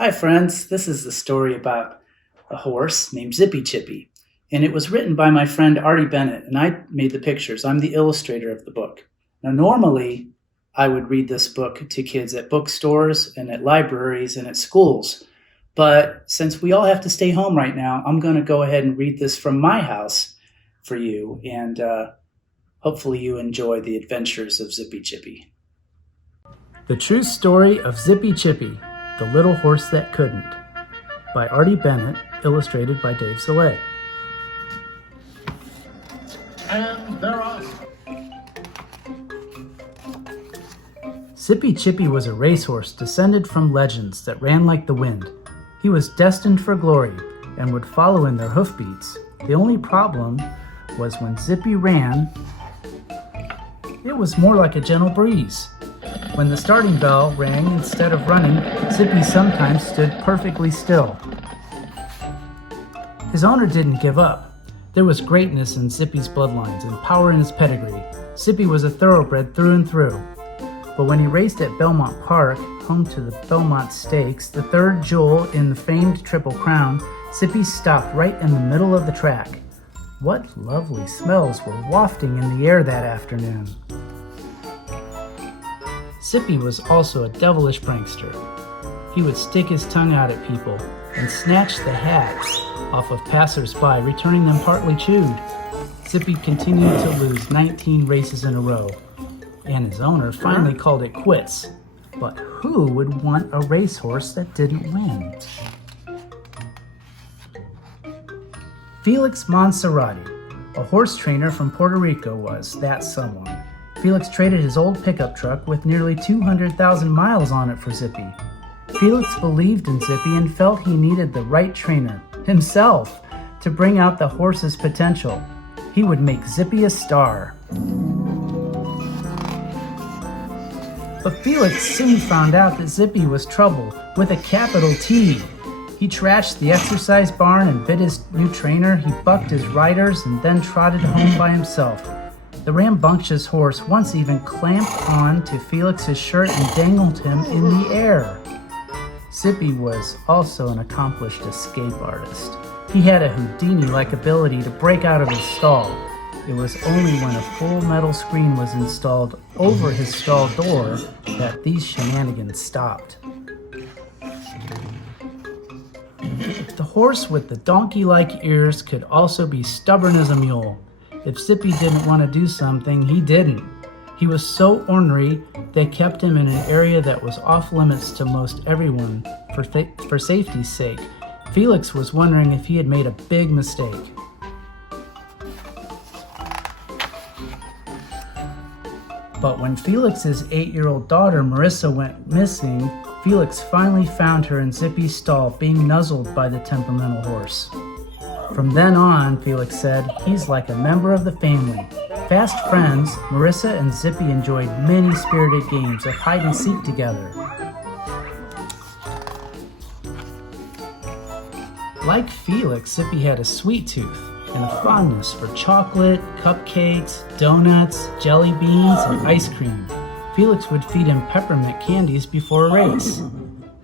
Hi, friends. This is the story about a horse named Zippy Chippy, and it was written by my friend Artie Bennett, and I made the pictures. I'm the illustrator of the book. Now, normally, I would read this book to kids at bookstores and at libraries and at schools, but since we all have to stay home right now, I'm going to go ahead and read this from my house for you, and hopefully you enjoy the adventures of Zippy Chippy. The True Story of Zippy Chippy, the Little Horse That Couldn't, by Artie Bennett, illustrated by Dave Szalay. And they're off. Zippy Chippy was a racehorse descended from legends that ran like the wind. He was destined for glory and would follow in their hoofbeats. The only problem was when Zippy ran, it was more like a gentle breeze. When the starting bell rang, instead of running, Zippy sometimes stood perfectly still. His owner didn't give up. There was greatness in Zippy's bloodlines and power in his pedigree. Zippy was a thoroughbred through and through. But when he raced at Belmont Park, home to the Belmont Stakes, the third jewel in the famed Triple Crown, Zippy stopped right in the middle of the track. What lovely smells were wafting in the air that afternoon. Zippy was also a devilish prankster. He would stick his tongue out at people and snatch the hats off of passers-by, returning them partly chewed. Zippy continued to lose 19 races in a row, and his owner finally called it quits. But who would want a racehorse that didn't win? Felix Monserrati, a horse trainer from Puerto Rico, was that someone. Felix traded his old pickup truck with nearly 200,000 miles on it for Zippy. Felix believed in Zippy and felt he needed the right trainer, himself, to bring out the horse's potential. He would make Zippy a star. But Felix soon found out that Zippy was trouble, with a capital T. He trashed the exercise barn and bit his new trainer. He bucked his riders and then trotted home by himself. The rambunctious horse once even clamped on to Felix's shirt and dangled him in the air. Zippy was also an accomplished escape artist. He had a Houdini-like ability to break out of his stall. It was only when a full metal screen was installed over his stall door that these shenanigans stopped. The horse with the donkey-like ears could also be stubborn as a mule. If Zippy didn't want to do something, he didn't. He was so ornery, they kept him in an area that was off limits to most everyone for safety's sake. Felix was wondering if he had made a big mistake. But when Felix's 8-year-old daughter Marissa went missing, Felix finally found her in Zippy's stall being nuzzled by the temperamental horse. From then on, Felix said, he's like a member of the family. Fast friends, Marissa and Zippy enjoyed many spirited games of hide and seek together. Like Felix, Zippy had a sweet tooth and a fondness for chocolate, cupcakes, donuts, jelly beans, and ice cream. Felix would feed him peppermint candies before a race.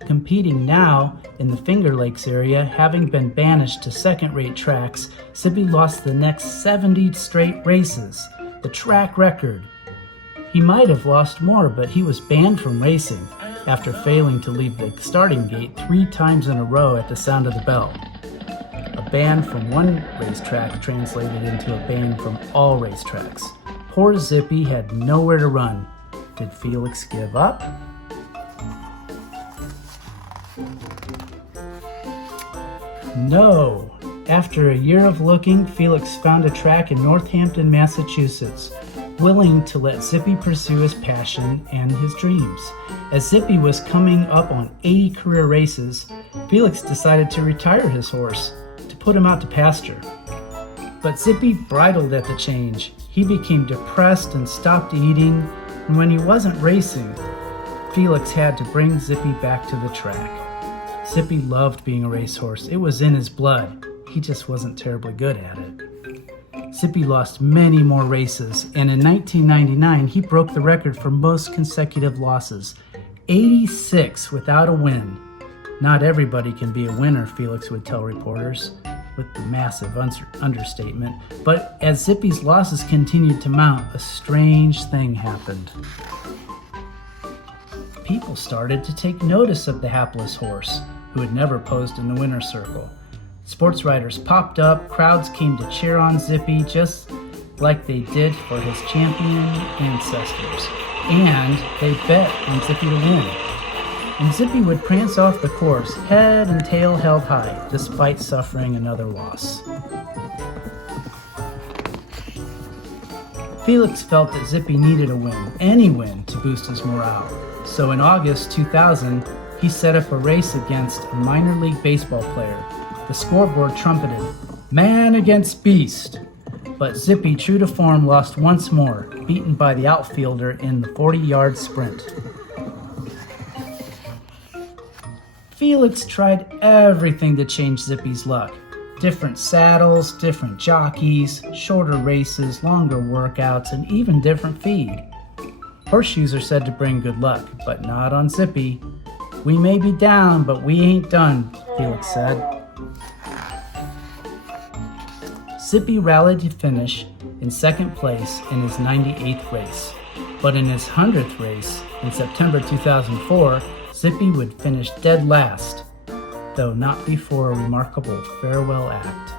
Competing now in the Finger Lakes area, having been banished to second-rate tracks, Zippy lost the next 70 straight races, the track record. He might have lost more, but he was banned from racing after failing to leave the starting gate 3 times in a row at the sound of the bell. A ban from one racetrack translated into a ban from all racetracks. Poor Zippy had nowhere to run. Did Felix give up? No. After a year of looking, Felix found a track in Northampton, Massachusetts, willing to let Zippy pursue his passion and his dreams. As Zippy was coming up on 80 career races, Felix decided to retire his horse, to put him out to pasture. But Zippy bridled at the change. He became depressed and stopped eating, and when he wasn't racing, Felix had to bring Zippy back to the track. Zippy loved being a racehorse. It was in his blood. He just wasn't terribly good at it. Zippy lost many more races, and in 1999, he broke the record for most consecutive losses, 86 without a win. Not everybody can be a winner, Felix would tell reporters, with the massive understatement. But as Zippy's losses continued to mount, a strange thing happened. People started to take notice of the hapless horse, who had never posed in the winner's circle. Sports writers popped up, crowds came to cheer on Zippy just like they did for his champion ancestors, and they bet on Zippy to win. And Zippy would prance off the course, head and tail held high, despite suffering another loss. Felix felt that Zippy needed a win, any win, to boost his morale. So in August 2000, he set up a race against a minor league baseball player. The scoreboard trumpeted, "Man against beast." But Zippy, true to form, lost once more, beaten by the outfielder in the 40-yard sprint. Felix tried everything to change Zippy's luck. Different saddles, different jockeys, shorter races, longer workouts, and even different feed. Horseshoes are said to bring good luck, but not on Zippy. "We may be down, but we ain't done," Felix said. Zippy rallied to finish in second place in his 98th race. But in his 100th race, in September 2004, Zippy would finish dead last, though not before a remarkable farewell act.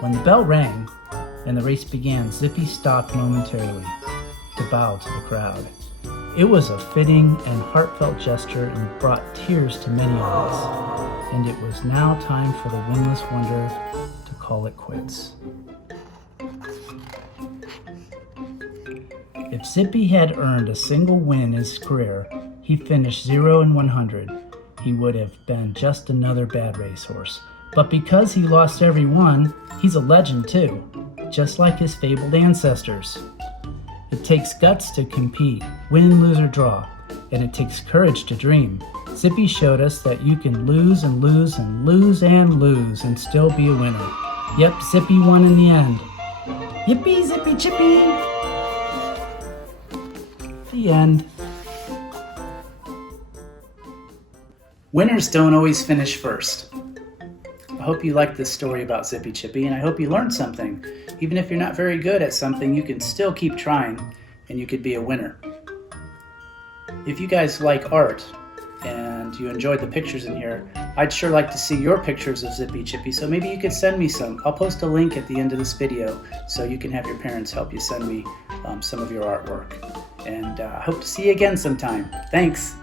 When the bell rang and the race began, Zippy stopped momentarily to bow to the crowd. It was a fitting and heartfelt gesture and brought tears to many eyes, and it was now time for the winless wonder to call it quits. If Zippy had earned a single win in his career, he finished 0-100. He would have been just another bad racehorse. But because he lost every one, he's a legend too, just like his fabled ancestors. It takes guts to compete, win, lose, or draw, and it takes courage to dream. Zippy showed us that you can lose and lose and lose and lose and still be a winner. Yep, Zippy won in the end. Yippee, Zippy Chippy! The end. Winners don't always finish first. I hope you liked this story about Zippy Chippy, and I hope you learned something. Even if you're not very good at something, you can still keep trying, and you could be a winner. If you guys like art, and you enjoyed the pictures in here, I'd sure like to see your pictures of Zippy Chippy, so maybe you could send me some. I'll post a link at the end of this video, so you can have your parents help you send me some of your artwork. And I hope to see you again sometime. Thanks!